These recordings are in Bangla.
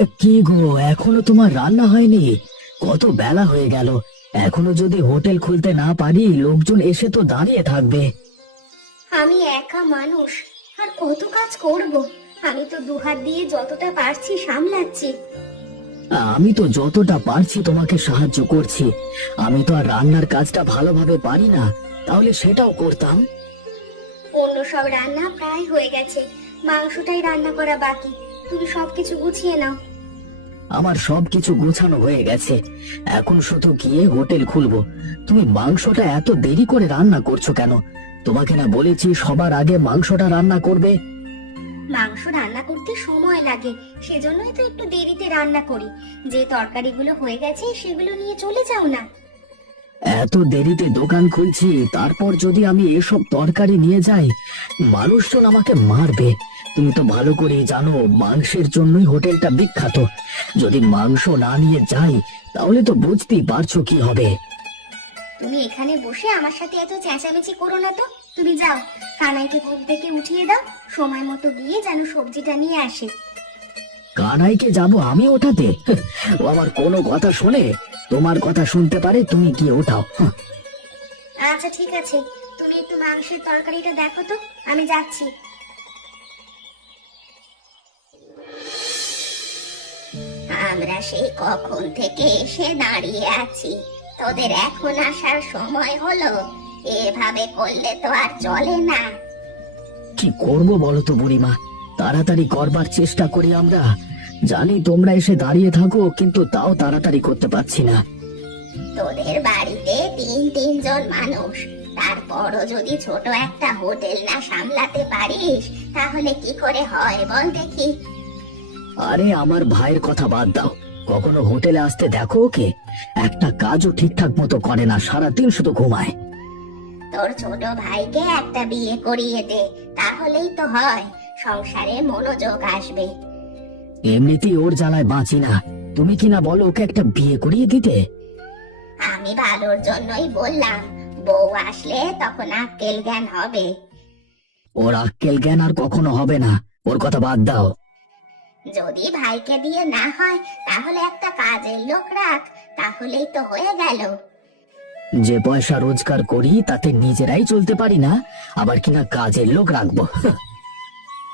কি গো, এখনো তোমার রান্না হয়নি? কত বেলা হয়ে গেল। এখনো যদি হোটেল খুলতে না পারি, লোকজন এসে তো দাঁড়িয়ে থাকবে। আমি একা মানুষ, আর কত কাজ করব। আমি তো দুহাত দিয়ে যতটা পারছি সামলাচ্ছি। আমি তো যতটা পারছি তোমাকে সাহায্য করছি। আমি তো আর রান্নার কাজটা ভালোভাবে পারি না, তাহলে সেটাও করতাম। অন্য সব রান্না প্রায় হয়ে গেছে, মাংসটাই রান্না করা বাকি। তুমি সবকিছু গুছিয়ে নাও। আমার সবকিছু গোছানো হয়ে গেছে, এখন শুধু গিয়ে হোটেল খুলবো। তুমি মাংসটা এত দেরি করে রান্না করছো কেন? তোমাকে না বলেছি সবার আগে মাংসটা রান্না করবে? মাংস রান্না করতে সময় লাগে, সেজন্যই তো একটু দেরিতে রান্না করি। যে তরকারিগুলো হয়ে গেছে সেগুলো নিয়ে চলে যাও না। এত দেরিতে দোকান খুলছি, তারপর যদি আমি এসব তরকারি নিয়ে যাই, মানুষজন আমাকে মারবে। তুমি তো ভালো করেই জানো মাংসের জন্যই হোটেলটা বিখ্যাত। যদি মাংস না নিয়ে যাই, তাহলে তো বুঝতেই পারছো কি হবে। তুমি এখানে বসে আমার সাথে এত চেঁচামেচি করো না তো। তুমি যাও, কানাইকে ঘুম থেকে উঠিয়ে দাও, সময় মতো গিয়ে যেন সবজিটা নিয়ে আসে। কানাইকে যাব আমি ওঠাতে? ও আমার কোনো কথা শোনে? তোমার কথা শুনতে পারে, তুমি গিয়ে ওঠাও। আচ্ছা ঠিক আছে, তুমি একটু মাংসের তরকারিটা দেখো তো, আমি যাচ্ছি। আমরা সেই কখন থেকে এসে দাঁড়িয়ে আছি, তোদের এখন আসার সময় হলো? এভাবে করলে তো আর চলে না। কি করব বলো তো বুড়িমা, তাড়াতাড়ি করবার চেষ্টা করি আমরা। জানি তোমরা এসে দাঁড়িয়ে থাকো, কিন্তু তাও তাড়াতাড়ি করতে পারছি না। তোদের বাড়িতে তিনজন মানুষ, তারপরও যদি ছোট একটা হোটেল না সামলাতে পারিস, তাহলে কি করে হয় বল দেখি। আরে আমার ভাইয়ের কথা বাদ দাও, কখনো হোটেলে আসতে দেখো ওকে? একটা কাজও ঠিকঠাক মতো করে না, সারাদিন শুধু ঘুমায়। তোর ছোট ভাইকে একটা বিয়ে করিয়ে দে, তাহলেই তো হয়, সংসারে মনোযোগ আসবে। এমনিতেই ওর জ্বালায় বাঁচি না, তুমি কি না বলো ওকে একটা বিয়ে করিয়ে দিতে? আমি ভালোর জন্যই বললাম, বউ আসলে তখন আক্কেল জ্ঞান হবে। ওর আক্কেল জ্ঞান আর কখনো হবে না, ওর কথা বাদ দাও। যদি ভাইকে দিয়ে না হয়, তাহলে একটা কাজের লোক রাখ, তাহলেই তো হয়ে গেল। যে পয়সা রোজগার করি তাতে নিজেরাই চলতে পারি না, আবার কিনা কাজের লোক রাখবো?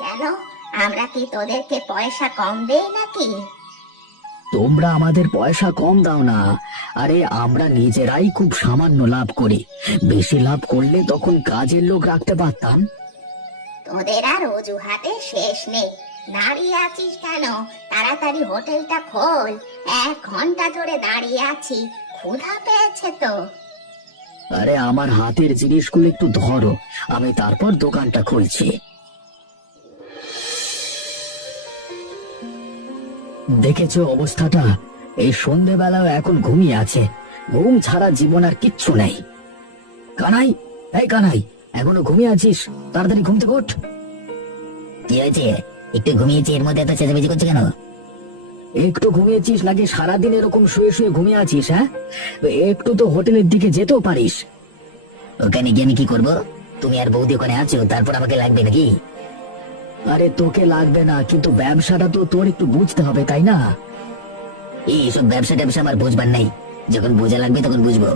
কেন, আমরা কি তোদেরকে পয়সা কম দেই নাকি? তোমরা আমাদের পয়সা কম দাও না। আরে আমরা নিজেরাই খুব সামান্য লাভ করি, বেশি লাভ করলে তখন কাজের লোক রাখতে পারতাম। তোদের আর অজুহাতে শেষ নেই। দাঁড়িয়ে আছিস কেন? তাড়াতাড়ি হোটেলটা খোল। 1 ঘন্টা ধরে দাঁড়িয়ে আছি, ক্ষুধা পেয়েছে তো। আরে আমার হাতের জিনিসগুলো একটু ধরো, আমি তারপর দোকানটা খুলছি। দেখেছো অবস্থাটা? এই সন্ধেবেলাও এখন ঘুমিয়ে আছে। ঘুম ছাড়া জীবন আর কিচ্ছু নেই। কানাই, এই কানাই, এখনো ঘুমিয়ে আছিস? তাড়াতাড়ি ঘুম থেকে ওঠ। কি হয়েছে? একটু ঘুমিয়েছি, এর মধ্যে এত চেঁচামেচি করছে কেন? একটু ঘুমিয়েছিস নাকি সারাদিন এরকম শুয়ে শুয়ে ঘুমিয়ে আছিস? হ্যাঁ, একটু তো হোটেলের দিকে যেতেও পারিস। ওখানে গিয়ে আমি কি করবো? তুমি আর বৌদি ওখানে আছো, তারপর আমাকে লাগবে নাকি? আরে তোকে লাগবে না, কিন্তু ব্যবসাটা তো তোর একটু বুঝতে হবে, তাই না? এইসব ব্যবসা ট্যাবসা আমার বুঝবার নাই, যখন বোঝা লাগবে তখন বুঝবো।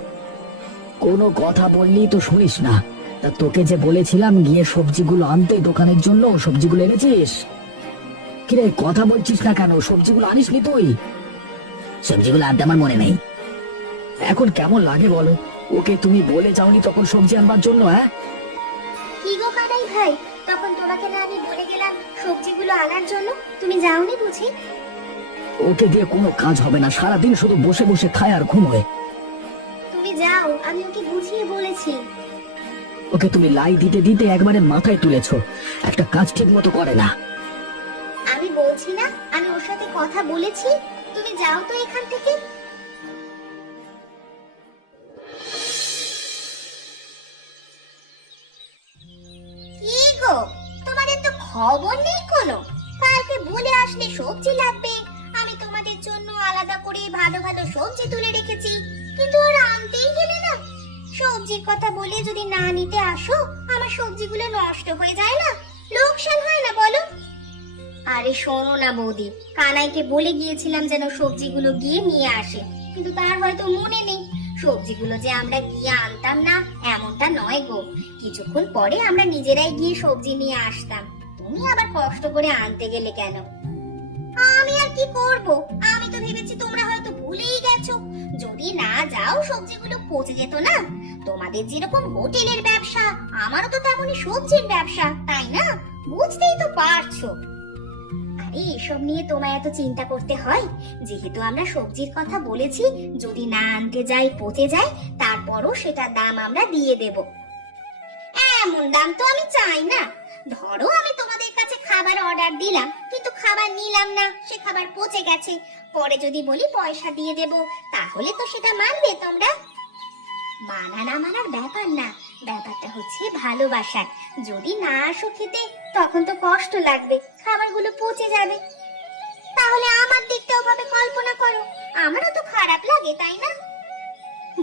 কোনো কথা বললি তো শুনিস না। তা তোকে যে বলেছিলাম গিয়ে সবজিগুলো আনতে দোকানের জন্য, সবজিগুলো এনেছিস? কিরে কথা বলছিস না কেন? সবজিগুলো আনিসনি তুই? সবজিগুলো আনতে আমার মনে নেই। এখন কেমন লাগে বলো? ওকে তুমি বলে যাওনি তখন সবজি আনবার জন্য? হ্যাঁ, কি গো কানাই ভাই, তখন তোমাকে না আমি বলে গেলাম সবজিগুলো আনার জন্য, তুমি যাওনি বুঝি? ওকে দিয়ে কোনো কাজ হবে না, সারাদিন শুধু বসে বসে খায় আর ঘুমোয়। তুমি যাও, আমি ওকে বুঝিয়ে বলেছি। ওকে তুমি লাই দিতে দিতে একবারে মাথায় তুলেছো, একটা কাজ ঠিক মতো করে না। আমি বলছি না আমি ওর সাথে কথা বলেছি? তুমি যাও তো এখান থেকে। কি গো, তোমাদের তো খবর নেই কোনো? কালকে বলে আসলে সবজি লাগবে, আমি তোমাদের জন্য আলাদা করে ভালো ভালো সবজি তুলে রেখেছি, কিন্তু ওরা আনতেই গেলে না। সবজির কথা বলে যদি না নিতে আসো, আমার সবজিগুলো নষ্ট হয়ে যায় না? লোকসান হয় না বলো? আরে শোনো না বৌদি, কানাইকে বলে গিয়েছিলাম যেন সবজিগুলো গিয়ে নিয়ে আসে, কিন্তু তার হয়তো মনে নেই। সবজিগুলো যে আমরা গিয়ে আনতাম না এমনটা নয় গো, কিছুক্ষণ পরে আমরা নিজেরাই গিয়ে সবজি নিয়ে আসতাম। তুমি আবার কষ্ট করে আনতে গেলে কেন? আমি আর কি করব, আমি তো ভেবেছি তোমরা হয়তো ভুলেই গেছো। যদি না যাও সবজিগুলো পচে যেত না। তোমাদের যেরকম হোটেলের ব্যবসা, আমারও তো তেমনই সবজির ব্যবসা, তাই না? বুঝতেই তো পারছো। আরে এসব নিয়ে তোমায় এত চিন্তা করতে হয়? যেহেতু আমরা সবজির কথা বলেছি, যদি না আনতে যাই পচে যায়, তারপরও সেটা দাম আমরা দিয়ে দেব। এমন দাম তো আমি চাই না। ধরো আমি তোমাদের কাছে খাবার অর্ডার দিলাম, কিন্তু খাবার নিলাম না, সে খাবার পচে গেছে, পরে যদি বলি পয়সা দিয়ে দেব, তাহলে তো সেটা মানবে তোমরা? মানা না মানার ব্যাপার না, ব্যাপারটা হচ্ছে ভালোবাসার। যদি না আসো খেতে, তখন তো কষ্ট লাগবে, খাবারগুলো পচে যাবে। তাহলে আমার দিকটাও ভাবে কল্পনা করো, আমারও তো খারাপ লাগে, তাই না?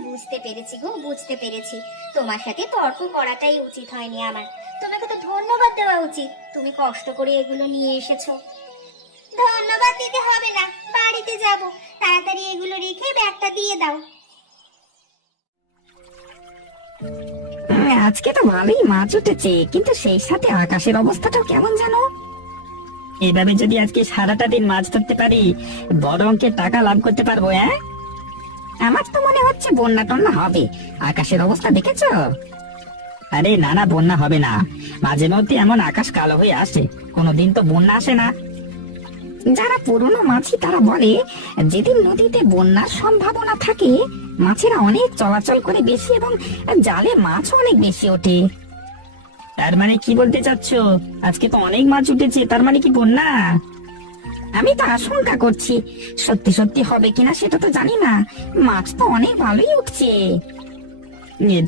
বুঝতে পেরেছি গো, বুঝতে পেরেছি। তোমার সাথে তর্ক করাটাই উচিত হয়নি আমার। তোমাকে তো ধন্যবাদ দেওয়া উচিত, তুমি কষ্ট করে এগুলো নিয়ে এসেছো। ধন্যবাদ দিতে হবে না, বাড়িতে যাব, তাড়াতাড়ি এগুলো রেখে ব্যাগটা দিয়ে দাও। আজকে তো ভালোই মাছ উঠেছে, কিন্তু সেই সাথে আকাশের অবস্থাটাও কেমন যেন। এভাবে যদি আজকে সারাটা দিন মাছ ধরতে পারি, বড় অঙ্কের টাকা লাভ করতে পারবো। আমার তো মনে হচ্ছে বন্যা টন্যা হবে। আকাশের অবস্থা দেখেছো? আরে না না, বন্যা হবে না। মাঝে মধ্যে এমন আকাশ কালো হয়ে আসে, কোনোদিন তো বন্যা আসে না। যারা পুরনো মাছি তারা বলে, যেদিন নদীতে বন্যার সম্ভাবনা থাকে, মাছেরা অনেক চলাচল করে বেশি এবং জালে মাছও অনেক বেশি ওঠে। তার মানে কি বলতে চাচ্ছ? আজকে তো অনেক মাছ উঠেছে, তার মানে কি বন্যা? আমি তো আশঙ্কা করছি, সত্যি সত্যি হবে কিনা সেটা তো জানি না। মাছ তো অনেক ভালোই উঠছে।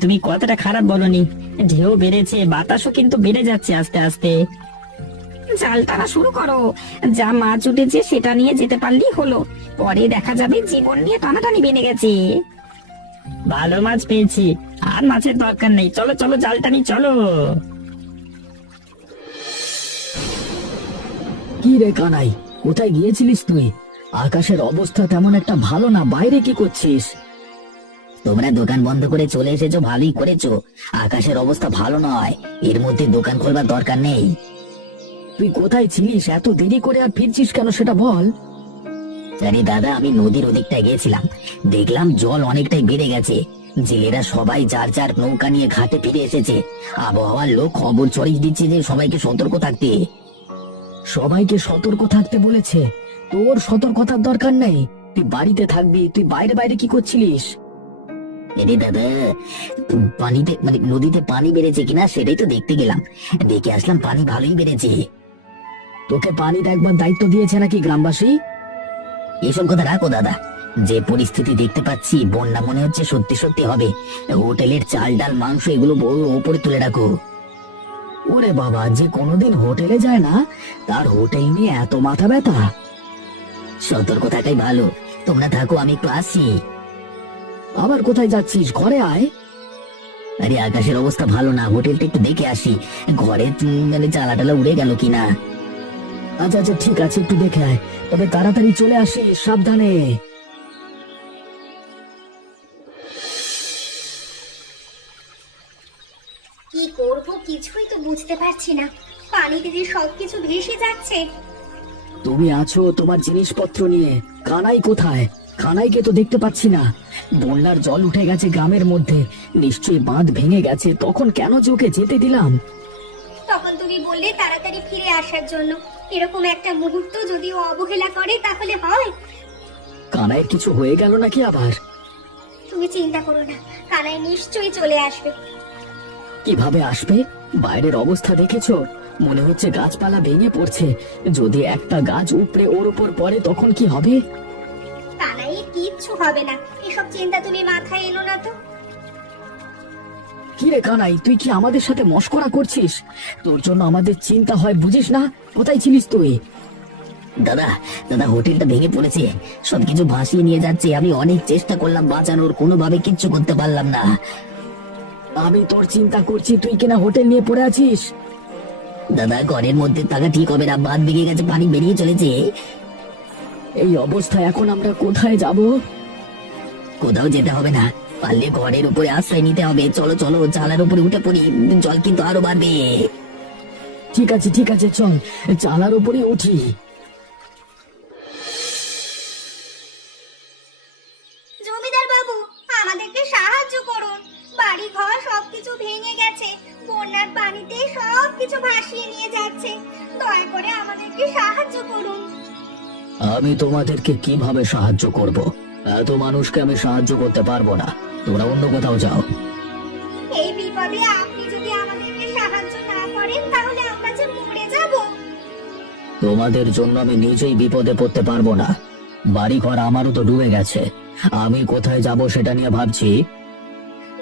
তুমি কথাটা খারাপ বলনি। ঢেউ বেড়েছে, বাতাসও কিন্তু বেড়ে যাচ্ছে আস্তে আস্তে। জাল টানা শুরু করো, যা মাছ উঠেছে সেটা নিয়ে যেতে পারলেই হলো। পরে দেখা যাবে জীবন নিয়ে টানাটানি বেড়ে গেছে। ভালো মাছ পেয়েছি, আর মাছের দরকার নেই। চলো চলো, জাল টানি, চলো। কি রে কানাই, কোথায় গিয়েছিলিস তুই? আকাশের অবস্থা তেমন একটা ভালো না, বাইরে কি করছিস? তোমরা দোকান বন্ধ করে চলে এসেছো, ভালোই করেছো। আকাশের অবস্থা ভালো নয়, এর মধ্যে দোকান খোলবার দরকার নেই। তুই কোথায় ছিলিস? এত দেরি করে আর ফিরছিস কেন সেটা বল। আরে দাদা, আমি নদীর ওদিকটায় গিয়েছিলাম, দেখলাম জল অনেকটাই বেড়ে গেছে। জেলেরা সবাই যার যার নৌকা নিয়ে ঘাটে ফিরে এসেছে। আবহাওয়ার লোক খবর ছড়িয়ে দিচ্ছে যে সবাইকে সতর্ক থাকতে। সবাইকে সতর্ক থাকতে বলেছে? তোর সতর্কতার দরকার নেই, তুই বাড়িতে থাকবি। তুই বাইরে বাইরে কি করছিলিস? আরে দাদা, পানিতে মানে নদীতে পানি বেড়েছে কিনা সেটাই তো দেখতে গেলাম। দেখে আসলাম পানি ভালোই বেড়েছে। তোকে পানি দেখবার দায়িত্ব দিয়েছে নাকি গ্রামবাসী? এসব কথা রাখো দাদা, যে পরিস্থিতি দেখতে পাচ্ছি বন্যা মনে হচ্ছে সত্যি সত্যি হবে। হোটেলের চাল ডাল মাংস এগুলো ওপরে তুলে রাখো। ওরে বাবা, যে কোনোদিন হোটেলে যায় না তার হোটেল নিয়ে এত মাথা ব্যথা। সতর্ক থাকাই ভালো। তোমরা থাকো, আমি একটু আসি। আবার কোথায় যাচ্ছিস? ঘরে আয়। আরে আকাশের অবস্থা ভালো না, হোটেলটা একটু দেখে আসি। ঘরে মানে চালা টালা উড়ে গেল কিনা। আচ্ছা আচ্ছা, ঠিক আছে, একটু দেখে আয়, তবে তাড়াতাড়ি চলে আসিস, সাবধানে। কি করব কিছুই তো বুঝতে পারছি না, পানিতে যে সবকিছু ভেসে যাচ্ছে। তুমি আছো তোমার জিনিসপত্র নিয়ে, কানাই কোথায়? কানাইকে তো দেখতে পাচ্ছি না। বন্যার জল উঠে গেছে গ্রামের মধ্যে, নিশ্চয়ই বাঁধ ভেঙে গেছে। তখন কেন যে ওকে যেতে দিলাম? তখন তুমি বললে তাড়াতাড়ি ফিরে আসার জন্য। এরকম একটা মুহূর্ত যদি ও অবহেলা করে তাহলে হয়? কানাইয়ের কিছু হয়ে গেল নাকি আবার? তুমি চিন্তা করো না, কানাই নিশ্চয়ই চলে আসবে। কিভাবে আসবে? বাইরের অবস্থা দেখেছো? মনে হচ্ছে গাছপালা ভেঙে পড়ছে। যদি একটা গাছ উপড়ে ওর উপর পড়ে তখন কি হবে? কানাইয়ের কিচ্ছু হবে না, এসব চিন্তা তুমি মাথায় এলো না তো। কি রে কানাই, তুই কি আমাদের সাথে মশকরা করছিস? তোর জন্য আমাদের চিন্তা হয়, বুঝিস না? কোথায় ছিলিস তুই? দাদা দাদা, হোটেলটা ভেঙে পড়েছে, সবকিছু ভাসিয়ে নিয়ে যাচ্ছে। আমি অনেক চেষ্টা করলাম বাঁচানোর, কোনোভাবে কিচ্ছু করতে পারলাম না। আমি তোর চিন্তা করছি, তুই কিনা হোটেল নিয়ে পড়ে আছিস। দাদা ঘরের মধ্যে থাকা ঠিক হবে না, বাঁধ ভেঙে গেছে, পানি বেরিয়ে চলেছে। এই অবস্থায় এখন আমরা কোথায় যাব? কোথাও যেতে হবে না, পারলে ঘরের উপরে আশ্রয় নিতে হবে। চলো চলো, চালার উপরে উঠে পড়ি, জল কিন্তু আরো বাড়বে। ঠিক আছে চল, চালার উপরে উঠি। জমিদার বাবু, আমাদেরকে সাহায্য করুন। বাড়ি ঘর সবকিছু ভেঙে গেছে, বন্যার পানিতে সবকিছু ভাসিয়ে নিয়ে যাচ্ছে। দয়া করে আমাদেরকে সাহায্য করুন। আমি তোমাদেরকে কিভাবে সাহায্য করব? এত মানুষকে আমি সাহায্য করতে পারবো না, তোমরা অন্য কোথাও যাও। এই বিপদে আপনি যদি আমাদেরকে সাহায্য না করেন তাহলে আমরা যে মরে যাব। তোমাদের জন্য আমি নিজেই বিপদে পড়তে পারবো না। বাড়ি ঘর আমারও তো ডুবে গেছে, আমি কোথায় যাব সেটা নিয়ে ভাবছি।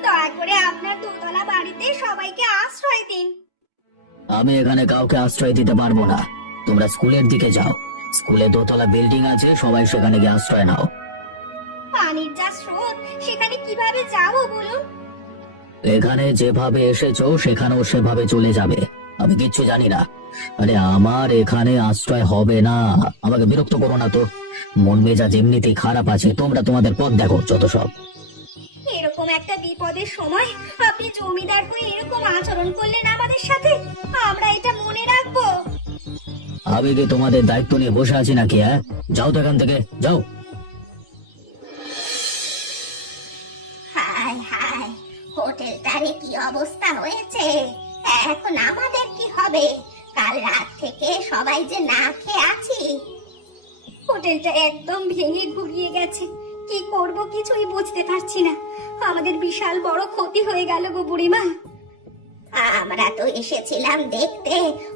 দয়া করে আপনার দোতলা বাড়িতে সবাইকে আশ্রয় দিন। আমি এখানে কাউকে আশ্রয় দিতে পারবো না। তোমরা স্কুলের দিকে যাও, স্কুলে দোতলা বিল্ডিং আছে, সবাই সেখানে গিয়ে আশ্রয় নাও। পানির যা স্রোত, সেখানে কিভাবে যাব বলুন? এখানে যেভাবে এসেছো সেখানেও সেভাবে চলে যাবে, আমি কিচ্ছু জানি না। আরে আমার এখানে আশ্রয় হবে না, আমাকে বিরক্ত করো না তো। মন মেজাজ এমনিতেই খারাপ আছে, তোমরা তোমাদের পথ দেখো যত সব। এরকম একটা বিপদের সময় আপনি জমিদার হয়ে এরকম আচরণ করলেন আমাদের সাথে, আমরা এটা মনে রাখবো। আমি কি তোমাদের দায়িত্ব নিয়ে বসে আছি নাকি? হ্যাঁ, যাও তো এখান থেকে, যাও। হায় হায়, হোটেলটারে কি অবস্থা হয়েছে! এখন আমাদের কি হবে? কাল রাত থেকে সবাই যে না খেয়ে আছি। হোটেলটা একদম ভেঙে গুড়িয়ে গেছে, কি করব কিছুই বুঝতে পারছি না। আমাদের বিশাল বড় ক্ষতি হয়ে গেল গো বুড়িমা। আমরা তো এসেছিলাম দেখতে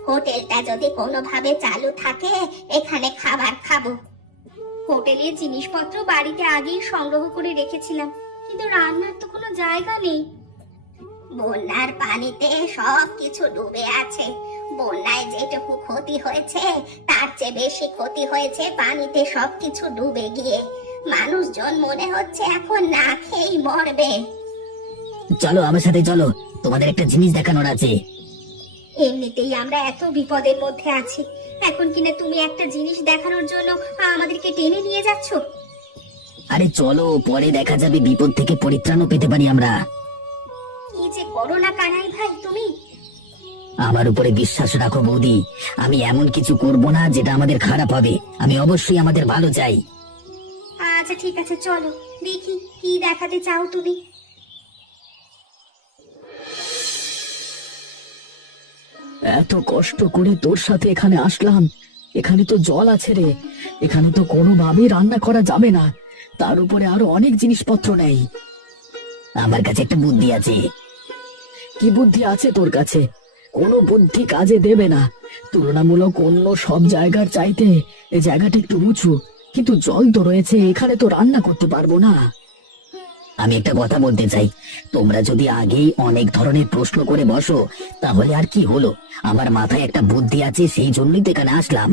হোটেলটা যদি কোনোভাবে চালু থাকে এখানে খাবার খাবো। হোটেলের জিনিসপত্র বাড়িতে আগেই সংগ্রহ করে রেখেছিলাম, কিন্তু রান্নার তো কোনো জায়গা নেই। বন্যার পানিতে সব কিছু ডুবে আছে। বন্যায় যেটুকু ক্ষতি হয়েছে তার চেয়ে বেশি ক্ষতি হয়েছে পানিতে সবকিছু ডুবে গিয়ে। মানুষজন মনে হচ্ছে এখন না খেয়েই মরবে। চলো আমার সাথে চলো, তোমাদের একটা জিনিস দেখানোর আছে। এমনিতেই আমরা এত বিপদের মধ্যে আছি, এখন কিনা তুমি একটা জিনিস দেখানোর জন্য আমাদেরকে টেনে নিয়ে যাচ্ছ। আরে চলো, পরে দেখা যাবে, বিপদ থেকে পরিত্রাণও পেতে পারি আমরা। কি যে করো না কানাই ভাই তুমি। আমার উপরে বিশ্বাস রাখো বৌদি, আমি এমন কিছু করব না যেটা আমাদের খারাপ হবে। আমি অবশ্যই আমাদের ভালো চাই। আচ্ছা ঠিক আছে, চলো দেখি কি দেখাতে চাও তুমি। এত কষ্ট করে তোর সাথে এখানে আসলাম, এখানে তো জল আছে রে, এখানে তো কোনোভাবেই রান্না করা যাবে না, তার উপরে আরো অনেক জিনিসপত্র নেই। আমার কাছে একটা বুদ্ধি আছে। কি বুদ্ধি আছে তোর কাছে? কোনো বুদ্ধি কাজে দেবে না। তুলনামূলক অন্য সব জায়গার চাইতে এই জায়গাটা একটু উঁচু, কিন্তু জল তো রয়েছে, এখানে তো রান্না করতে পারবো না। আমি একটা কথা বলতে চাই, তোমরা যদি আগেই অনেক ধরনের প্রশ্ন করে বসো তাহলে আর কি হলো? আমার মাথায় একটা বুদ্ধি আছে, সেই জন্যই তো এখানে আসলাম।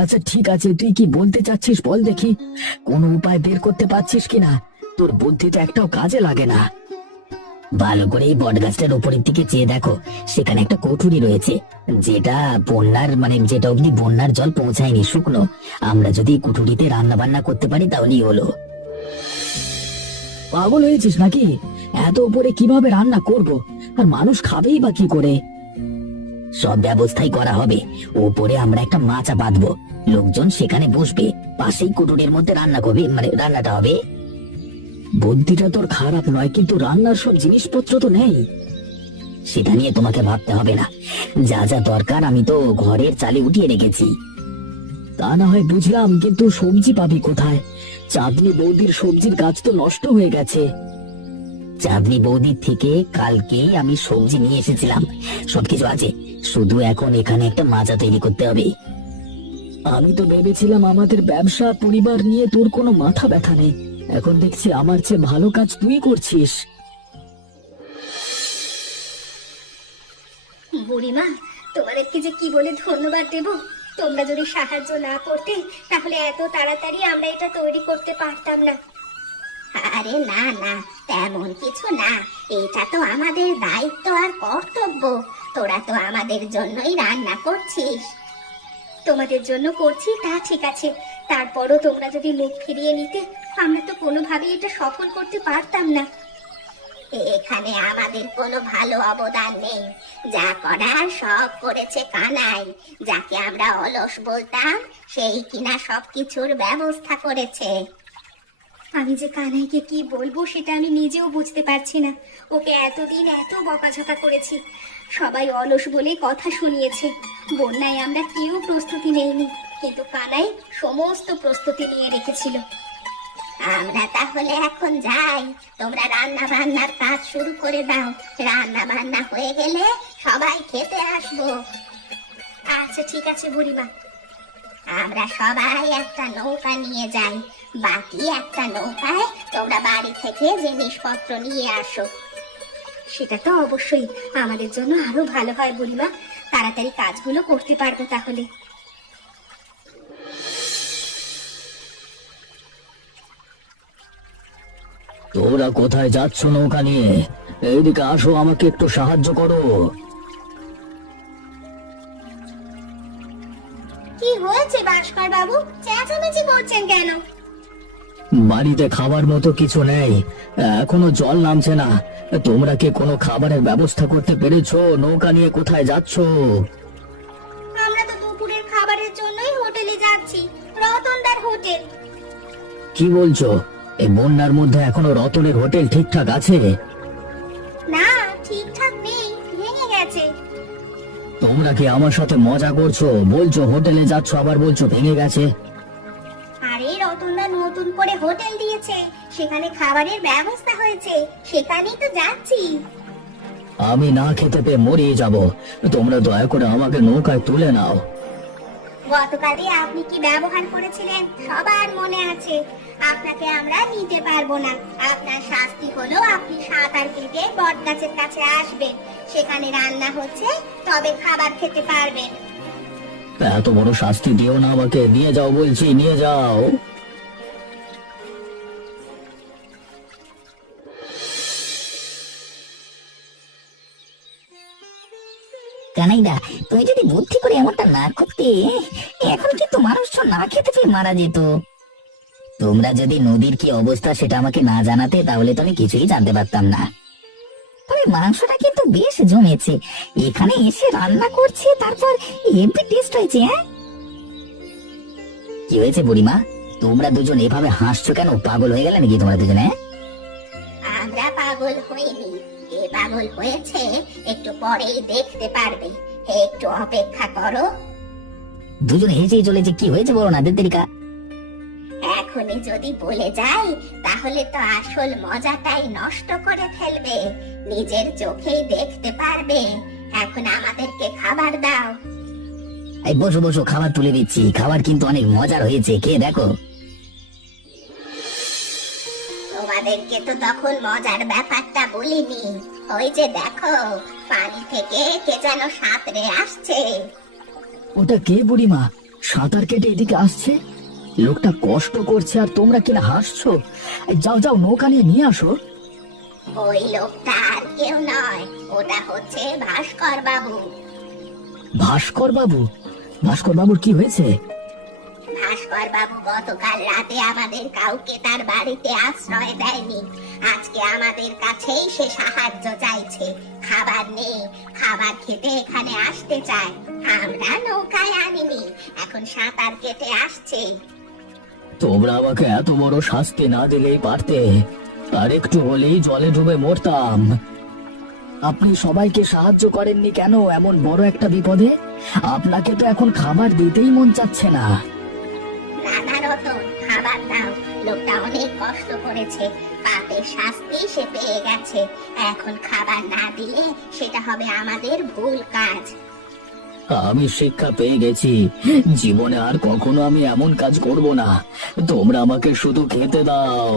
আচ্ছা ঠিক আছে, তুই কি বলতে চাচ্ছিস বল দেখি, কোনো উপায় বের করতে পারছিস কিনা? তোর বুদ্ধিটা একটাও কাজে লাগে না। ভালো করে এই বট গাছটার উপরের দিকে চেয়ে দেখো, সেখানে একটা কুঠুরি রয়েছে, যেটা যেটা অব্দি বন্যার জল পৌঁছায়নি, শুকনো। আমরা যদি এই কুঠুরিতে রান্না বান্না করতে পারি তাহলেই হলো। পাগল হয়েছিস নাকি? এত উপরে কিভাবে রান্না করব? আর মানুষ খাবেই বা কি করে? সব ব্যবস্থাই করা হবে। ওপরে আমরা একটা মাচা বাঁধবো, লোকজন সেখানে বসবে, পাশেই কুঠুরির মধ্যে রান্না করবে, রান্নাটা হবে। বুদ্ধিটা তোর খারাপ নয়, কিন্তু রান্নার সব জিনিসপত্র তো নেই। সেটা নিয়ে তোমাকে ভাবতে হবে না, যা যা দরকার আমি তো ঘরের চালে উঠিয়ে রেখেছি। তা না হয় বুঝলাম, কিন্তু সবজি পাবি কোথায়? চাঁদনি বৌদির সবজির গাছ তো নষ্ট হয়ে গেছে। চাঁদনি বৌদির থেকে কালকেই আমি সবজি নিয়ে এসেছিলাম, সবকিছু আছে, শুধু এখন এখানে একটা মাজা তৈরি করতে হবে। আমি তো ভেবেছিলাম আমাদের ব্যবসা পরিবার নিয়ে তোর কোনো মাথা ব্যথা নেই, এখন দেখছি আমার চেয়ে ভালো কাজ তুই করছিস। বুড়িমা, তোমাদেরকে যে কি বলে ধন্যবাদ দেব। তোমরা যদি সাহায্য না করতে তাহলে এত তাড়াতাড়ি আমরা এটা তৈরি করতে পারতাম না। আরে না না, তেমন কিছু না। এটা তো আমাদের দায়িত্ব আর কর্তব্য। তোরা তো আমাদের জন্যই রান্না করছিস। তোমাদের জন্য করছি তা ঠিক আছে, তারপরও তোমরা যদি মুখ ফিরিয়ে নিতে, আমরা তো কোনোভাবেই এটা সফল করতে পারতাম না। এখানে আমাদের কোনো ভালো অবদান নেই। যা করার সব করেছে কানাই। যাকে আমরা অলস বলতাম, সেই কিনা সবকিছুর ব্যবস্থা করেছে। আমি যে কানাইকে কি বলবো সেটা আমি নিজেও বুঝতে পারছি না। ওকে এতদিন এত বকাঝকা করেছি, সবাই অলস বলে কথা শুনিয়েছে। বন্যায় আমরা কেউ প্রস্তুতি নেইনি, কিন্তু কানাই সমস্ত প্রস্তুতি নিয়ে রেখেছিল। আমরা তাহলে এখন যাই, তোমরা রান্না বান্নার কাজ শুরু করে দাও। রান্না বান্না হয়ে গেলে সবাই খেতে আসবো। আচ্ছা ঠিক আছে বুড়িমা। আমরা সবাই একটা নৌকা নিয়ে যাই, বাকি একটা নৌকায় তোমরা বাড়ি থেকে জিনিসপত্র নিয়ে আসো। সেটা তো অবশ্যই আমাদের জন্য আরো ভালো হয় বুড়িমা, তাড়াতাড়ি কাজগুলো করতে পারবো তাহলে। তোমরা কোথায় যাচ্ছ নৌকা নিয়ে? এইদিকে আসো, আমাকে একটু সাহায্য করো। কি হয়েছে ভাস্কর বাবু, চেঁচামেচি করছেন কেন? বাড়িতে খাবার মতো কিছু নেই, এখনো জল নামছে না। তোমরা কি কোনো খাবারের ব্যবস্থা করতে পেরেছো? নৌকা নিয়ে কোথায় যাচ্ছ? আমরা তো দুপুরের খাবারের জন্যই হোটেলে যাচ্ছি, রতনদার হোটেল। কি বলছো? এই বন্যার মধ্যে এখনো রতনের হোটেল ঠিকঠাক আছে? না, ঠিকঠাক নেই, ভেঙে গেছে। তোমরা কি আমার সাথে মজা করছো? বলছো হোটেলে যাচ্ছ, আবার বলছো ভেঙে গেছে। আরে রতনদা নতুন করে হোটেল দিয়েছে, সেখানে খাবারের ব্যবস্থা হয়েছে, সেখানেই তো যাচ্ছি। আমি না খেতে পেয়ে মরিয়ে যাব। তোমরা দয়া করে আমাকে নৌকায় তুলে নাও। গতকালই আপনি কি ব্যবহার করেছিলেন সবার মনে আছে। আপনাকে আমরা নিতে পারবো না। আপনার শাস্তি হলো আপনি সাঁতার কেটে বট গাছের কাছে আসবেন, সেখানে রান্না হচ্ছে, তবে খাবার খেতে পারবেন। এত বড় শাস্তি দিও না আমাকে, নিয়ে যাও বলছি, নিয়ে যাও। কানাইদা, তুমি যদি বুদ্ধি করে এমনটা না করতে, এখন কিন্তু মানুষ না খেতে পেয়ে মারা যেত। তোমরা যদি নদীর কি অবস্থা সেটা আমাকে না জানাতে, তাহলে তো আমি কিছুই জানতে পারতাম না। তবে মাংসটা কিন্তু বেশ জমেছে, এখানে এসে রান্না করছে, তারপর হেভি টেস্ট হয়েছে। হ্যাঁ, কি হয়েছে বুড়িমা? তোমরা দুজন এভাবে হাসছো কেন? পাগল হয়ে গেলে নাকি তোমরা দুজনে? আমরা পাগল হইনি, এ পাগল হয়েছে একটু পরেই দেখতে পারবে। একটু অপেক্ষা করো। দুজনে হেসেই চলেছে, কি হয়েছে বলো না, দেরিকা। এখনই যদি বলে যাই তাহলে তো আসল মজাটাই নষ্ট করে ফেলবে। নিজের চোখেই দেখতে পারবে। এখন আমাদেরকে খাবার দাও। এই বসো বসো, খাবার তুলে দিচ্ছি। খাবার কিন্তু অনেক মজার হয়েছে, খেয়ে দেখো। তোমাদেরকে তো তখন মজার ব্যাপারটা বলিনি। ওই যে দেখো, পানি থেকে কে যেন সাঁতরে আসছে। ওটা কে বুড়িমা? সাঁতার কেটে এদিকে আসছে। লোকটা কষ্ট করছে আর তোমরা কিনা হাসছো। যাও যাও, নৌকা নিয়ে আসো। ওই লোকটা আর কেউ নয়, ওটা হচ্ছে ভাস্কর বাবু। ভাস্কর বাবু? ভাস্কর বাবুর কি হয়েছে? ভাস্কর বাবু গতকাল রাতে আমাদের কাউকে তার বাড়িতে আশ্রয় দেয়নি। আজকে আমাদের কাছেই সে সাহায্য চাইছে। খাবার নেই, খাবার খেতে এখানে আসতে চায়। আমরা নৌকায় আনিনি, এখন সাঁতার কেটে আসছে। তোমরা আমাকে এত বড় শাস্তি না দিলেই পারতে, আর একটু হলেই জলে ডুবে মরতাম। আপনি সবাইকে সাহায্য করেননি কেন এমন বড় একটা বিপদে? আপনাকে তো এখন খাবার দিতেই মন চাচ্ছে না। নানা রতন, খাবার দাও। লোকটা অনেক কষ্ট করেছে, পাপের শাস্তি সে পেয়ে গেছে। এখন খাবার না দিলে সেটা হবে আমাদের ভুল কাজ। আমি শিক্ষা পেয়ে গেছি, জীবনে আর কখনো আমি এমন কাজ করব না। তোমরা আমাকে শুধু খেতে দাও।